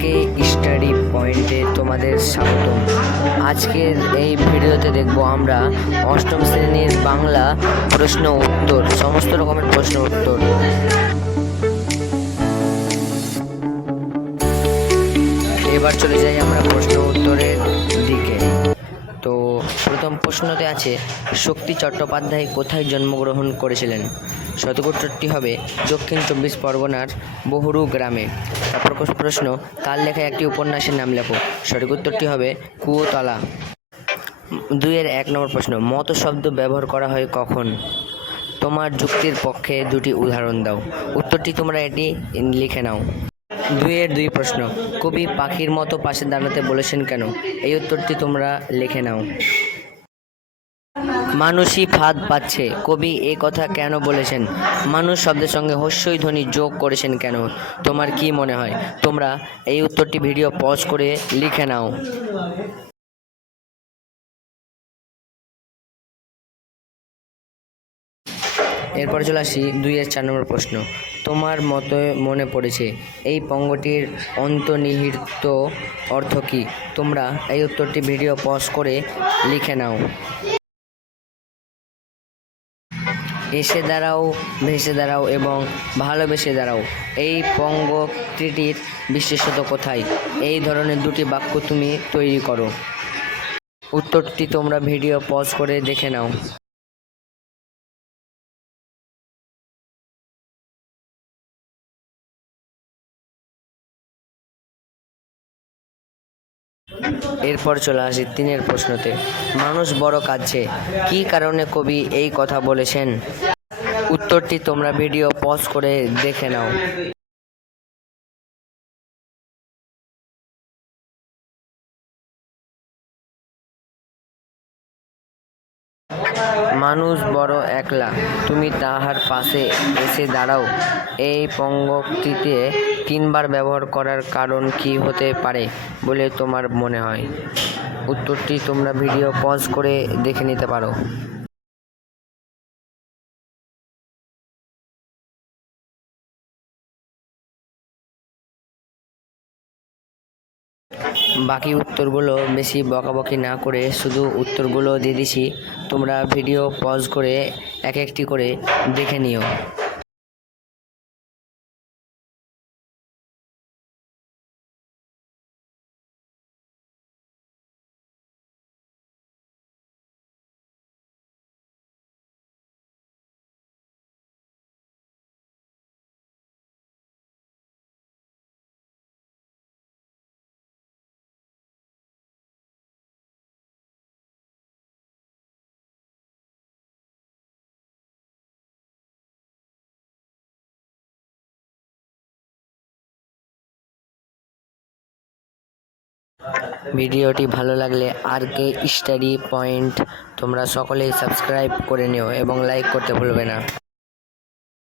কে study পয়েন্টে তোমাদের স্বাগতম। আজকের এই ভিডিওতে দেখব আমরা অষ্টম শ্রেণীর বাংলা প্রশ্ন উত্তর, সমস্ত রকমের প্রশ্ন উত্তর। এবার চলে যাই আমরা প্রশ্ন উত্তরের দিকে। তো প্রথম প্রশ্নতে আছে, শক্তি চট্টোপাধ্যায় কোথায় জন্মগ্রহণ করেছিলেন? সঠিক উত্তরটি হবে দক্ষিণ 24 পরগনার বহুরু গ্রামে। তারপর প্রশ্ন, কার লেখা একটি উপন্যাসের নাম লেখো? সঠিক উত্তরটি হবে কুয়োতলা। 2-এর 1 নম্বর প্রশ্ন, মত শব্দ ব্যবহার করা হয় কখন? তোমার যুক্তির পক্ষে দুটি উদাহরণ দাও। উত্তরটি তোমরা এটি লিখে নাও। 2-এর 2 প্রশ্ন, কবি পাখির মতো পাশে দাঁড়াতে বলেছেন কেন? এই উত্তরটি তোমরা লিখে নাও। মানুষই ফাঁদ পাচ্ছে, কবি এ কথা কেন বলেছেন? মানুষ শব্দের সঙ্গে হস্যই ধ্বনি যোগ করেছেন কেন? তোমার কি মনে হয়? তোমরা এই উত্তরটি ভিডিও পজ করে লিখে নাও। এরপরে চলে আসি 2-এর 4 নম্বর প্রশ্ন, তোমার মতে মনে পড়েছে এই পঙ্গটির অন্তর্নিহিত অর্থ কী? তোমরা এই উত্তরটি ভিডিও পজ করে লিখে নাও। এসে দাঁড়াও, ভেসে দাঁড়াও এবং ভালোবেসে দাঁড়াও, এই পঙ্গক্তিটির বিশেষত কোথায়? এই ধরনের দুটি বাক্য তুমি তৈরি করো। উত্তরটি তোমরা ভিডিও পজ করে দেখে নাও। এরপর চলে আসি 3-এর প্রশ্নতে, মানুষ বড় কাঁদছে, কী কারণে কবি এই কথা বলেছেন? উত্তরটি তোমরা ভিডিও পজ করে দেখে নাও। মানুষ বড় একলা, তুমি তাহার পাশে এসে দাঁড়াও, এই পঙ্গক্তিতে 3 বার ব্যবহার করার কারণ কি হতে পারে বলে তোমার মনে হয়? উত্তরটি তোমরা ভিডিও পজ করে দেখে নিতে পারো। বাকি উত্তরগুলো বেশি বকাবকি না করে শুধু উত্তরগুলো দিয়ে দিছি, তোমরা ভিডিও পজ করে এক একটি করে দেখে নিও। ভিডিওটি ভালো লাগলে আর কে স্টাডি পয়েন্ট তোমরা সকলেই সাবস্ক্রাইব করে নিও এবং লাইক করতে ভুলবে না।